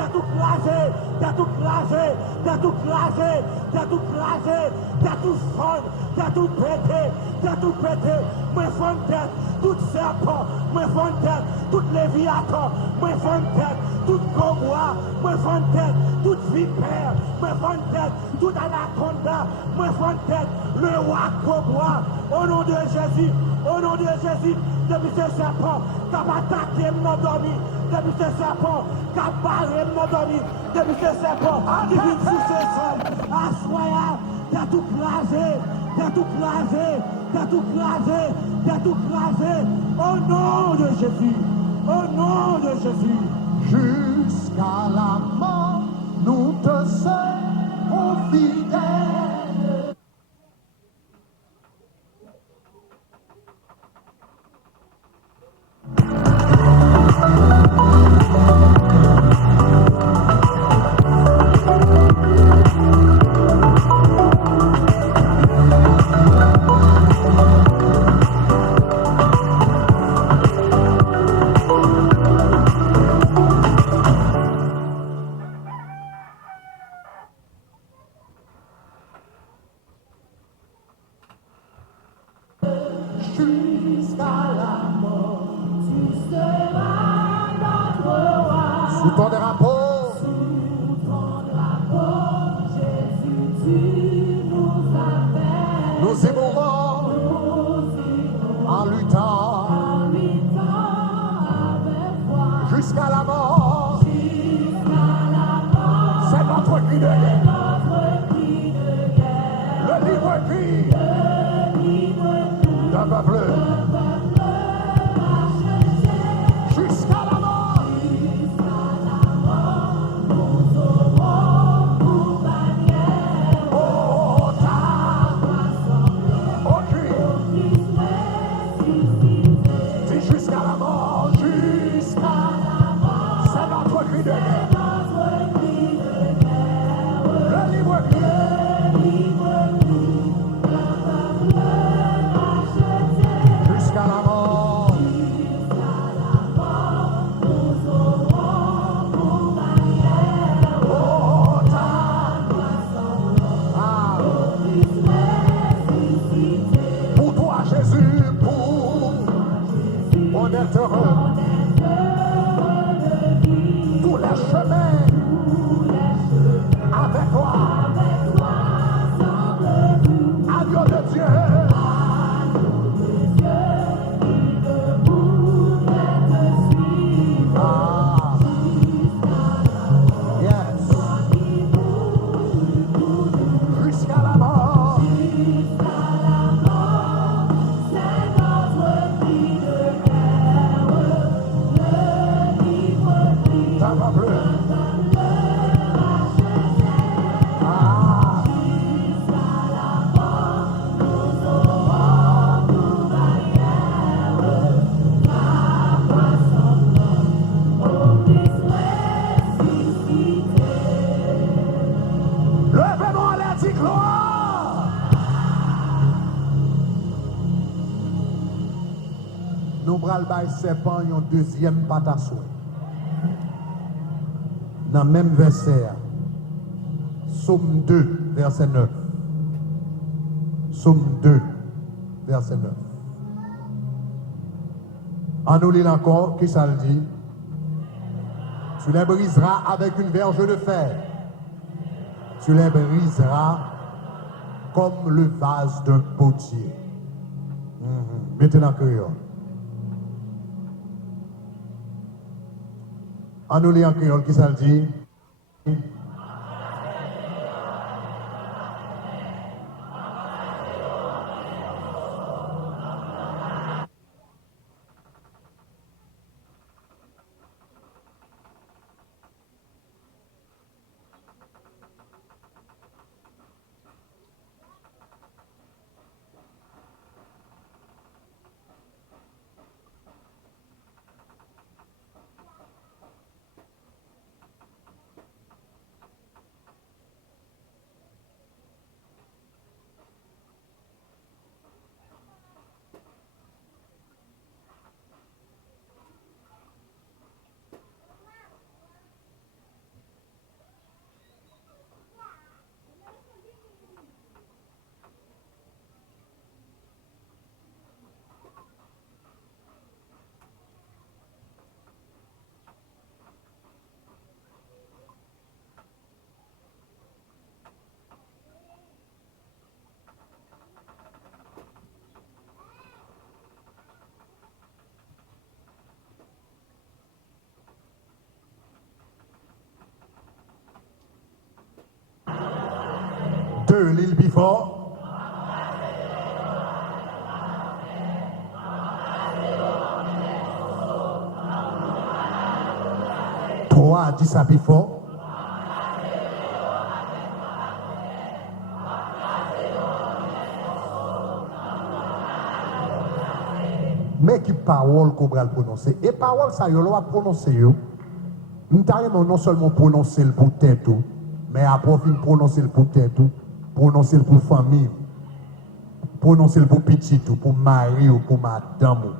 t'as tout crasé, t'as tout crasé, t'as tout crasé, t'as tout crasé, t'as tout fond, t'as tout pété, t'as tout pété. Moi fond tête, tout serpent, moi fond tête, tout léviathan, moi fond tête, tout cobra, moi fond tête, tout vipère, moi fond tête, tout anaconda, moi fond tête, le roi cobra, au nom de Jésus, au nom de Jésus, depuis ce serpent, qui a attaqué mon dormi, depuis ce serpent, qui a barré mon dormi, depuis ce serpent, qui vient sous ce sol, assoya, t'as tout crasé, t'as tout crasé, t'as tout crasé, t'as tout crasé, au nom de Jésus, au nom de Jésus. Jusqu'à la mort, nous te serons fidèles. Jusqu'à la mort, tu seras notre roi. Sous ton drapeau, Jésus, tu nous appelles. Nous ébouvrons en luttant avec foi. Jusqu'à la mort, c'est notre cri de guerre. Le libre cri d'un peuple. Jusqu'à la mort, nous aurons pour bannière. Oh, ta, oh, Christ ressuscité. Dis jusqu'à la mort, c'est notre cri de guerre. Le libre cri. Jusqu'à la mort, nous aurons pour bannière. Oh, pour toi, Jésus, on est heureux. Tous les chemins avec toi. Agneau de Dieu. Nous bral bay serpent yon deuxième patte à souhait. Dans le même verset, Psaume 2, verset 9. Psaume 2, verset 9. En nous lit encore, qui ça le dit? Tu les briseras avec une verge de fer. Tu les briseras comme le vase d'un potier. Mettez dans le créole. En nous lit en créole, qui ça le dit? 2, l'île plus fort. 3, dis ça plus fort. Mais qui parole qu'on va prononcer. Et parole, ça, on va prononcer. Nous avons non seulement prononcer le pour tête, mais après, on prononcer le pour tête, prononcer le pour famille, prononcer le pour petit, pour mari ou pour madame.